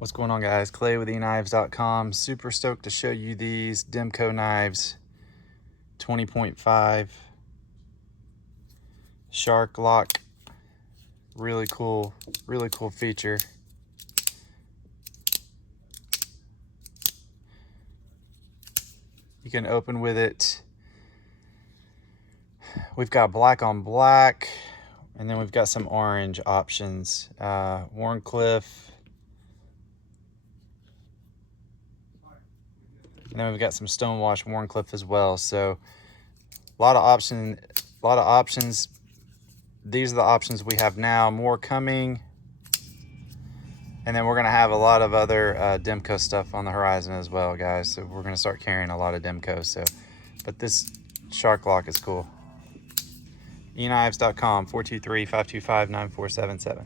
What's going on, guys? Clay with EKNIVES.com. Super stoked to show you these Demko knives 20.5 shark lock. Really cool feature. You can open with it. We've got black on black, and then we've got some orange options. Warncliffe. And then we've got some stonewash Warncliffe as well. So a lot of options. These are the options we have now. More coming. And then we're gonna have a lot of other Demko stuff on the horizon as well, guys. So we're gonna start carrying a lot of Demko. But this shark lock is cool. EKNIVES.com, 423-525-9477.